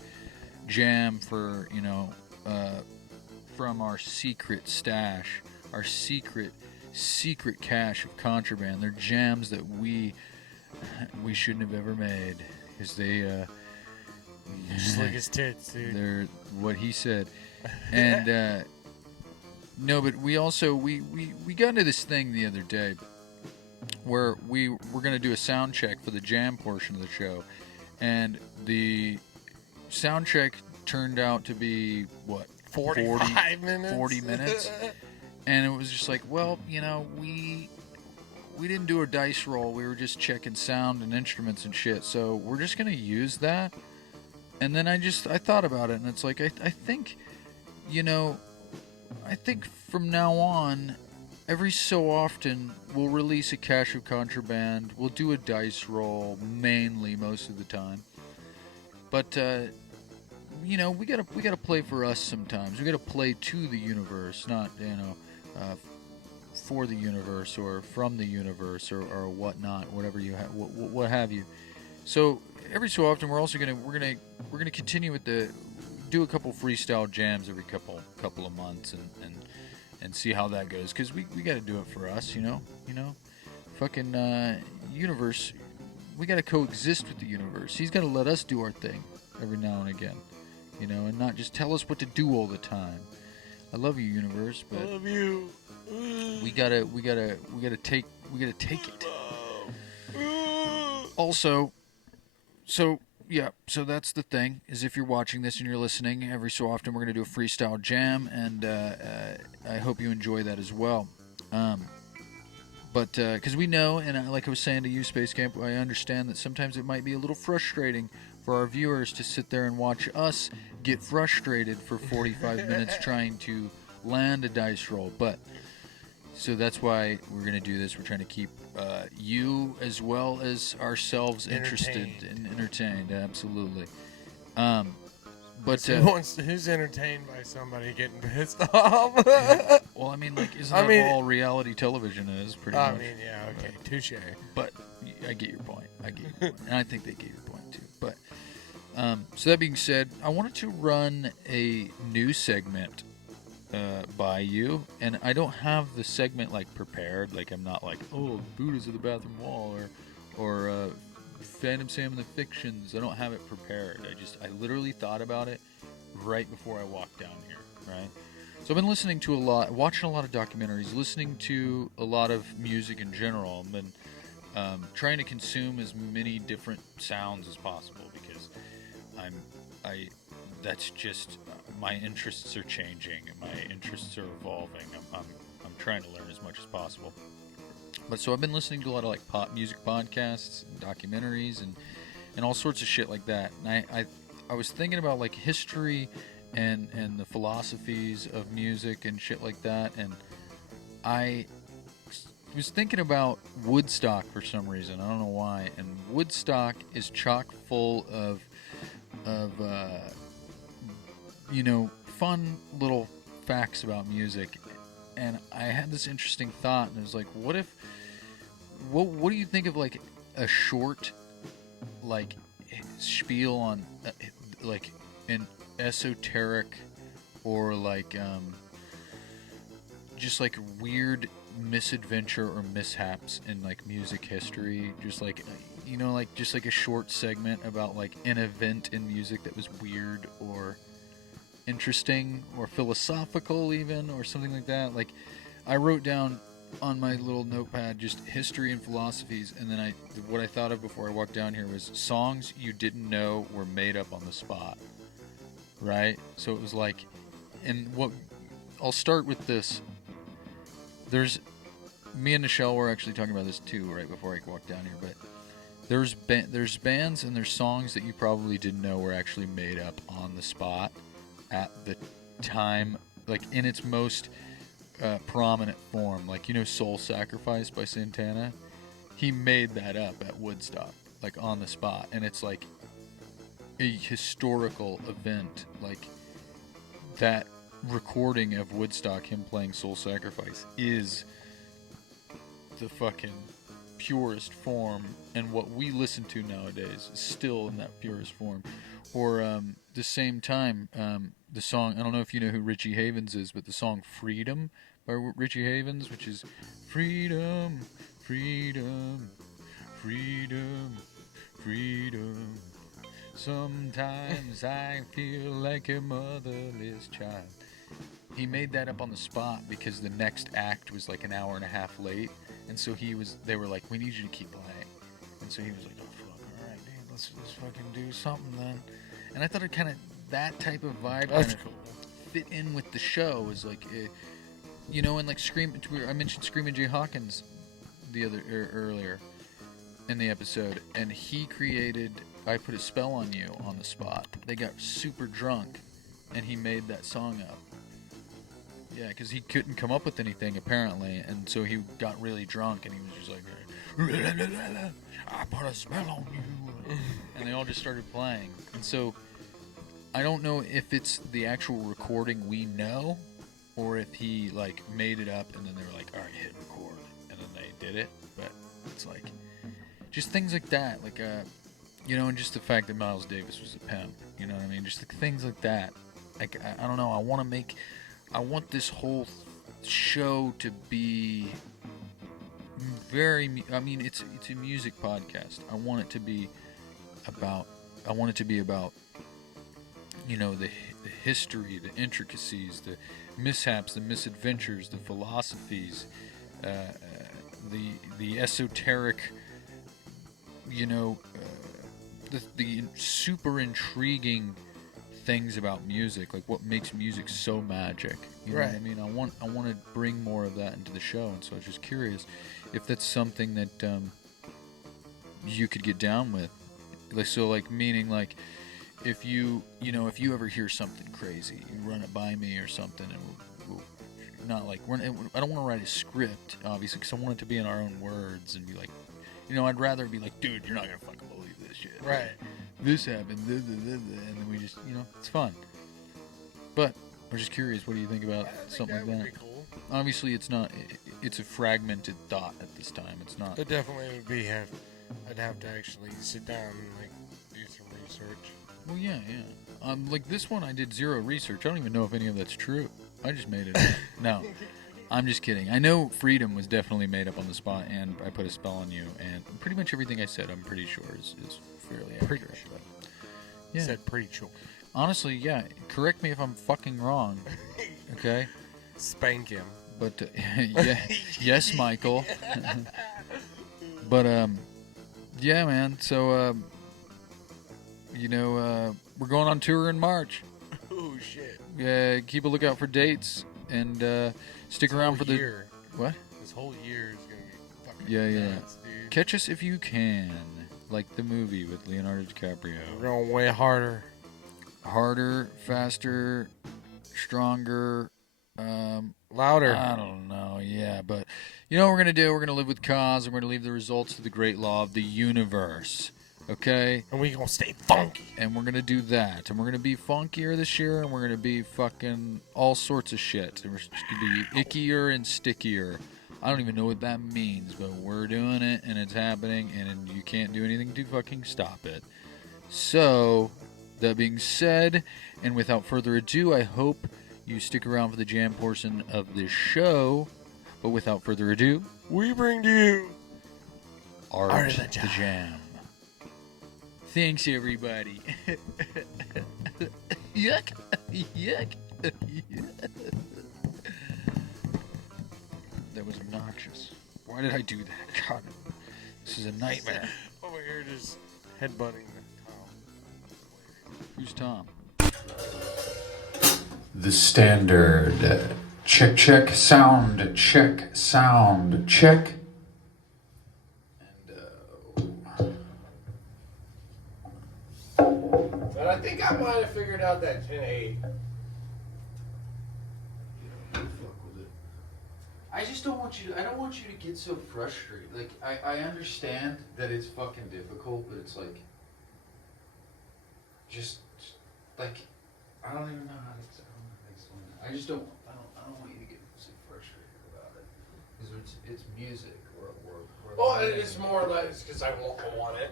jam for, you know, from our secret stash, our secret cache of contraband. They're jams that we shouldn't have ever made, because they just like his tits, dude. They're what he said. And no, but we also we got into this thing the other day where we were going to do a sound check for the jam portion of the show, and the sound check turned out to be what, 45 minutes, 40 minutes, and it was just like, well, you know, we didn't do a dice roll, we were just checking sound and instruments and shit, so we're just going to use that. And then I thought about it, and it's like, I think, you know, I think from now on, every so often, we'll release a Cache of Contraband. We'll do a dice roll, mainly, most of the time. But, you know, we gotta play for us sometimes. We gotta play to the universe, not, you know, for the universe or from the universe or whatnot, whatever you have, what have you. So every so often, we're gonna continue with do a couple freestyle jams every couple of months and see how that goes, because we got to do it for us, you know, fucking universe. We got to coexist with the universe. He's got to let us do our thing every now and again, you know, and not just tell us what to do all the time. I love you, universe, but I love you. We gotta take it. Also, so that's the thing, is if you're watching this and you're listening, every so often we're going to do a freestyle jam, and I hope you enjoy that as well. But because we know, and like I was saying to you, Space Camp, I understand that sometimes it might be a little frustrating for our viewers to sit there and watch us get frustrated for 45 minutes trying to land a dice roll. But so that's why we're going to do this. We're trying to keep you as well as ourselves interested and entertained. Absolutely. But who's entertained by somebody getting pissed off? Well, I mean, like, isn't that all reality television is, pretty much? I mean, yeah, okay, touche. But I get your point. And I think they get your point too. But so that being said, I wanted to run a new segment by you, and I don't have the segment like prepared. Like, I'm not like, oh, Buddhas of the Bathroom Wall or Phantom Sam and the Fictions. I don't have it prepared. I literally thought about it right before I walked down here, right? So I've been listening to watching a lot of documentaries, listening to a lot of music in general. I've been trying to consume as many different sounds as possible, because that's just my interests are changing, my interests are evolving. I'm trying to learn as much as possible. But so I've been listening to a lot of like pop music podcasts, and documentaries, and all sorts of shit like that. And I was thinking about like history and the philosophies of music and shit like that. And I was thinking about Woodstock for some reason. I don't know why. And Woodstock is chock full of fun little facts about music. And I had this interesting thought, and it was like, what do you think of like a short, like, spiel on like an esoteric or like just like weird misadventure or mishaps in like music history, just like like just like a short segment about like an event in music that was weird or interesting or philosophical even, or something like that. Like, I wrote down on my little notepad just history and philosophies, and then what I thought of before I walked down here was songs you didn't know were made up on the spot, right? So it was like, and what I'll start with this. There's me and Nichelle were actually talking about this too right before I walked down here, but there's bands and there's songs that you probably didn't know were actually made up on the spot at the time, like in its most prominent form. Like, Soul Sacrifice by Santana, he made that up at Woodstock, like on the spot, and it's like a historical event. Like, that recording of Woodstock, him playing Soul Sacrifice, is the fucking purest form, and what we listen to nowadays is still in that purest form. Or the same time, the song, I don't know if you know who Richie Havens is, but the song Freedom by Richie Havens, which is freedom, freedom, freedom, freedom. Sometimes I feel like a motherless child. He made that up on the spot because the next act was like an hour and a half late, and so they were like, we need you to keep playing. And so he was like, oh fuck, alright dude, let's fucking do something then. And I thought it kind of, that type of vibe kind of fit in with the show. Is like, and like I mentioned Screamin' Jay Hawkins earlier in the episode, and he created I Put a Spell on You on the spot. They got super drunk, and he made that song up. Yeah, because he couldn't come up with anything apparently, and so he got really drunk, and he was just like, I put a spell on you, and they all just started playing. And so I don't know if it's the actual recording we know, or if he like made it up and then they were like, all right, hit record, and then they did it. But it's like just things like that, like and just the fact that Miles Davis was a pimp, you know what I mean? Just like things like that. Like, I don't know, I want this whole show to be it's a music podcast. I want it to be about the history, the intricacies, the mishaps, the misadventures, the philosophies, the esoteric, the super intriguing things about music, like what makes music so magic. You know what I mean? I want to bring more of that into the show, and so I was just curious if that's something that you could get down with. Like, so, like, meaning like if you ever hear something crazy, you run it by me or something, and we'll not like I don't want to write a script, obviously, because I want it to be in our own words and be like, I'd rather be like, dude, you're not gonna fucking believe this shit. Right. This happened, and then we just, it's fun. But I'm just curious, what do you think about something like that? Would be cool. Obviously, it's not. It's a fragmented thought at this time. It's not. It definitely would be. I'd have to actually sit down and like do some research. Well, yeah. Like this one, I did zero research. I don't even know if any of that's true. I just made it up. No, I'm just kidding. I know Freedom was definitely made up on the spot, and I Put a Spell on You, and pretty much everything I said, I'm pretty sure is fairly accurate. But, yeah. Said pretty sure. Honestly, yeah. Correct me if I'm fucking wrong. Okay. Spank him. But yeah, yes, Michael. But yeah, man. So we're going on tour in March. Oh shit. Yeah, keep a lookout for dates and stick around for the year. What? This whole year is gonna be fucking yeah. nuts, dude. Catch us if you can, like the movie with Leonardo DiCaprio. We're going way harder. harder, faster, stronger, Louder. I don't know, yeah, but you know what we're going to do? We're going to live with cause, and we're going to leave the results to the great law of the universe, okay? And we gonna stay funky. And we're going to do that, and we're going to be funkier this year, and we're going to be fucking all sorts of shit. And we're just going to be ickier and stickier. I don't even know what that means, but we're doing it, and it's happening, and you can't do anything to fucking stop it. So, that being said, and without further ado, I hope you stick around for the jam portion of this show. But without further ado, We bring to you Art the Jam. Thanks, everybody. Yuck. Yuck. That was obnoxious. Why did I do that? God, this is a nightmare. over here just headbutting the towel. Who's Tom? The standard. Check, check, sound, check, sound, check. But I think I might have figured out that 10-8. I just don't want you to, I don't want you to get so frustrated. Like, I understand that it's fucking difficult, but it's like, just, like, I don't even know how to explain it. I just don't want you to get so frustrated about it. Because it's music, Well, it's more like it's because I want it.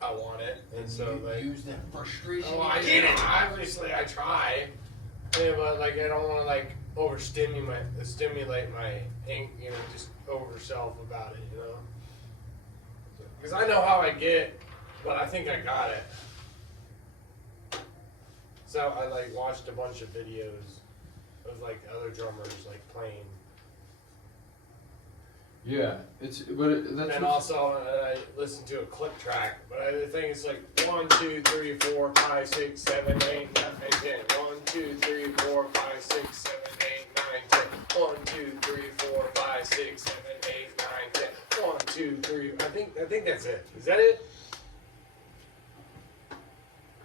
I want it, and so like use that frustration. Oh, I get it. Obviously, I try, yeah, but like I don't want to like stimulate my ink, just over self about it, because I know how I get, but I think I got it. So I like watched a bunch of videos of like other drummers like playing. Yeah, that's And also, I listened to a click track, but I think it's like 1, 2, 3, 4, 5, 6, 7, 8, 9, 10. 1, 2, 3, 4, 5, 6, 7, 8, 9, 10. 1, 2, 3, 4, 5, 6, 7, 8, 9, 10. 1, 2, 3. I think that's it. Is that it?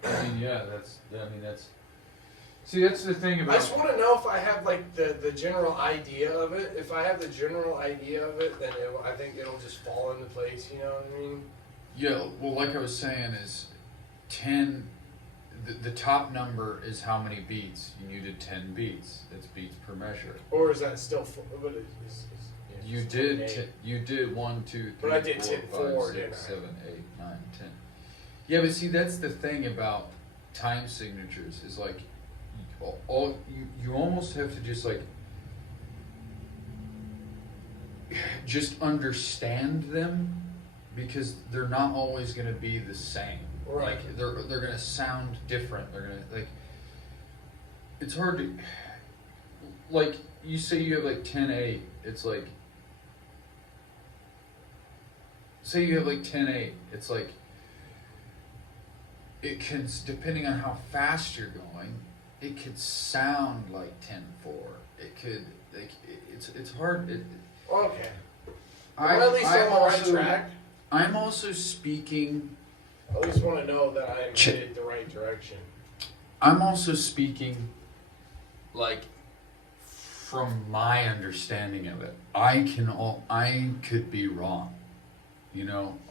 I mean, yeah, that's. See, that's the thing about. I just want to know if I have like the general idea of it. If I have the general idea of it, then I think it'll just fall into place. You know what I mean? Yeah, well, like I was saying, is 10. The top number is how many beats. You needed 10 beats. That's beats per measure. Or is that still? You did 1, 2, 3, But I did 4, 5, 6, 7, 8, 9, 10. Yeah, but see, that's the thing about time signatures is like. You almost have to just understand them, because they're not always going to be the same. Right. Like they're going to sound different. They're going to like. It's hard to, like, you say you have like 10-8. It's like. Say you have like 10-8. It's like. It can, depending on how fast you're going. It could sound like 10-4. It could, like, it's hard. Okay. Well, at least I'm on the right track. I'm also speaking. I at least want to know that I'm headed the right direction. I'm also speaking, like, from my understanding of it. I could be wrong.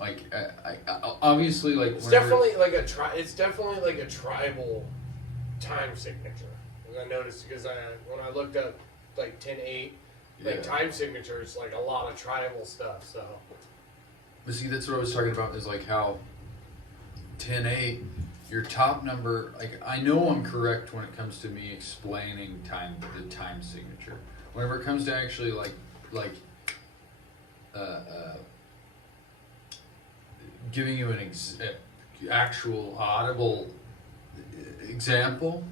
Like, I obviously, like. It's definitely like It's definitely like a tribal time signature. I noticed because when I looked up like 10-8, like time signatures, like a lot of tribal stuff. So. But see, that's what I was talking about. Is like how 10-8, your top number. Like, I know I'm correct when it comes to me explaining the time signature. Whenever it comes to actually giving you an actual audible example,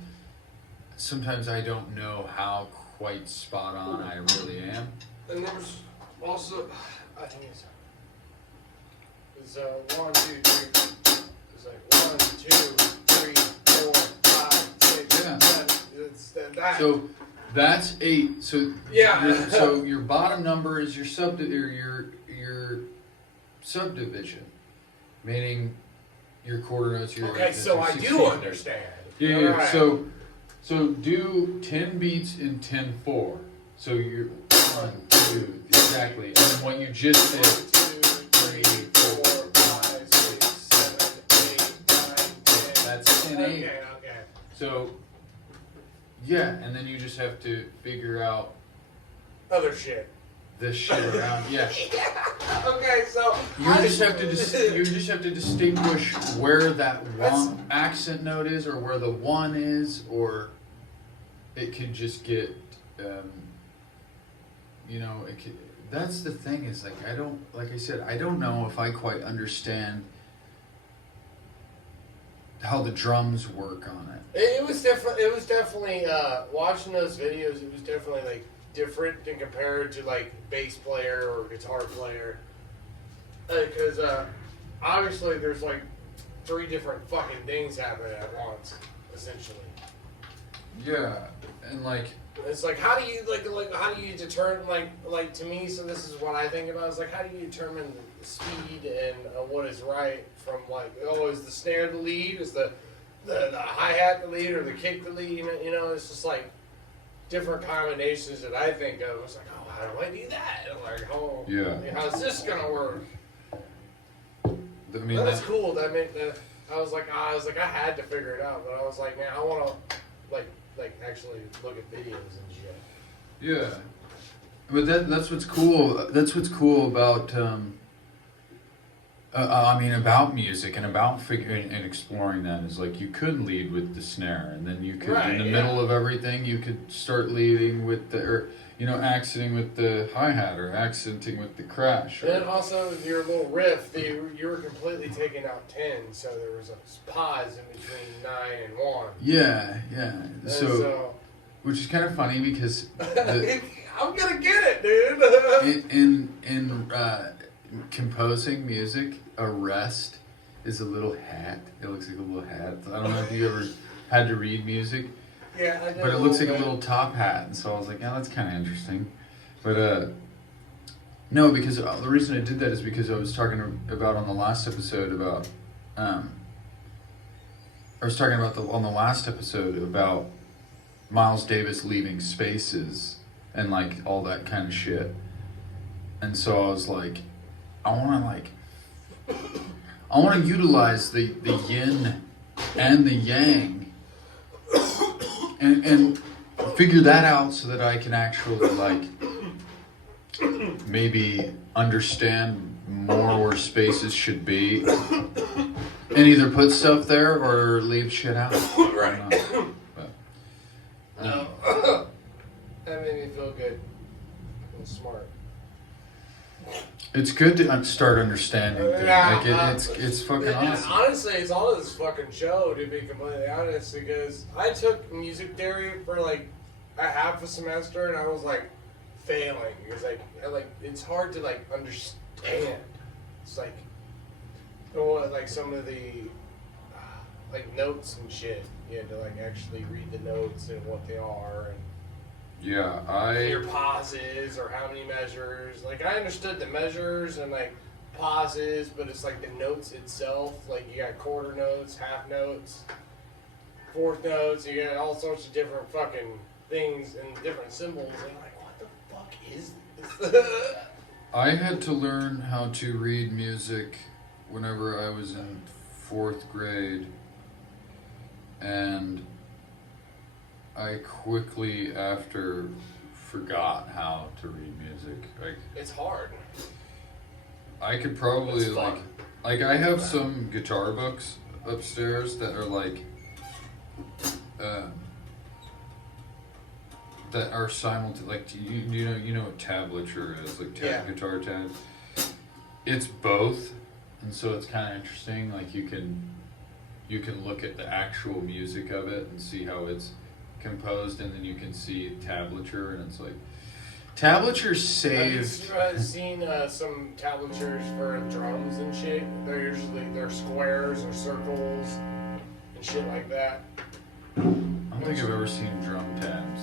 sometimes I don't know how quite spot on I really am. And there's also, I think it's 1, 2, 3. It's like 1, 2, 3, 4, 5, 6, 7. It's that. So that's 8. So yeah. So your bottom number is your subdivision, meaning your quarter notes. Okay, so I do understand. Yeah. Alright. So do 10 beats in 10/4. So you're 1, 2, exactly. And then what you just did. 3, 4, 5, 6, 7, 8, 9, 10. That's 10/8. Okay. So yeah, and then you just have to figure out Other shit. this shit around. Yeah. Okay, so You just have to distinguish where that one accent note is, or where the one is, or it could just get, it could, that's the thing is like I don't know if I quite understand how the drums work on it. It was definitely watching those videos. It was definitely like different than compared to like bass player or guitar player, because obviously there's like 3 different fucking things happening at once, essentially. Yeah, and like It's like how do you how do you determine like to me? So this is what I think about. Is like how do you determine the speed and what is right from like is the snare the lead? Is the hi hat the lead or the kick the lead? You know, it's just like different combinations that I think of. It's like how do I do that? And like how's this gonna work? I mean that's cool. That made I was like I had to figure it out, but I was like, man, I want to like actually look at videos and shit. Yeah, but that's what's cool. That's what's cool about about music and about figuring and exploring that is like you could lead with the snare, and then you could in the middle of everything you could start leading with accenting with the hi-hat or accenting with the crash. And then also your little riff, you were completely taking out 10, so there was a pause in between 9 and 1. Yeah. So which is kind of funny because I'm gonna get it, dude. in composing music, a rest is a little hat. It looks like a little hat. I don't know if you ever had to read music. Yeah, I know. But it looks like a little top hat, and so I was like, that's kind of interesting. But no, because the reason I did that is because I was talking about on the last episode about on the last episode about Miles Davis leaving Spaces and like all that kind of shit. And so I was like, I want to utilize the yin and the yang and figure that out so that I can actually like maybe understand more where spaces should be and either put stuff there or leave shit out. Right. But, that made me feel good. I'm smart. it's good to start understanding things. Like it's fucking awesome. Honestly, it's all this fucking show, to be completely honest, because I took music theory for like a half a semester and I was like failing because like it's hard to like understand. It's like some of the like notes and shit. You had to like actually read the notes and what they are and your pauses or how many measures. Like I understood the measures and like pauses, but it's like the notes itself. Like you got quarter notes, half notes, fourth notes. You got all sorts of different fucking things and different symbols. And I'm like, what the fuck is this? I had to learn how to read music whenever I was in 4th grade, and I quickly after forgot how to read music. Like it's hard. I could probably like I have some guitar books upstairs that are like that are simultaneous. Like you know what tablature is, like guitar tabs. It's both, and so it's kind of interesting. Like you can look at the actual music of it and see how it's composed, and then you can see tablature, and it's like tablature saved. Have you seen some tablatures for drums and shit? They're squares or circles and shit like that. I don't think I've ever seen drum tabs.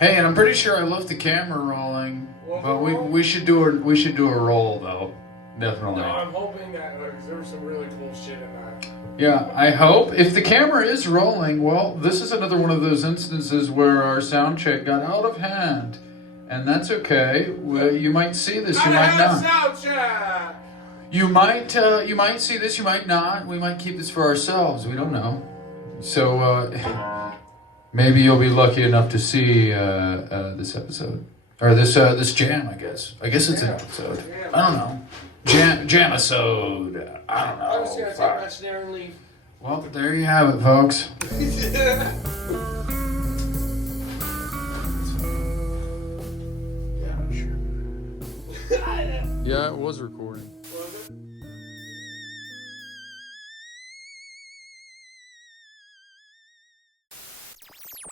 Hey, and I'm pretty sure I left the camera rolling, but we should do a roll though, definitely. No, I'm hoping that there's some really cool shit in that. Yeah, I hope. If the camera is rolling, well, this is another one of those instances where our sound check got out of hand, and that's okay. Well, you might see this, you might not. Sound check. You might see this, you might not. We might keep this for ourselves. We don't know. So maybe you'll be lucky enough to see this episode or this jam. I guess it's an episode. I don't know. Jam-isode. I don't know. I'm just gonna take my snare and leave. Well, there you have it, folks. Yeah, it was recording.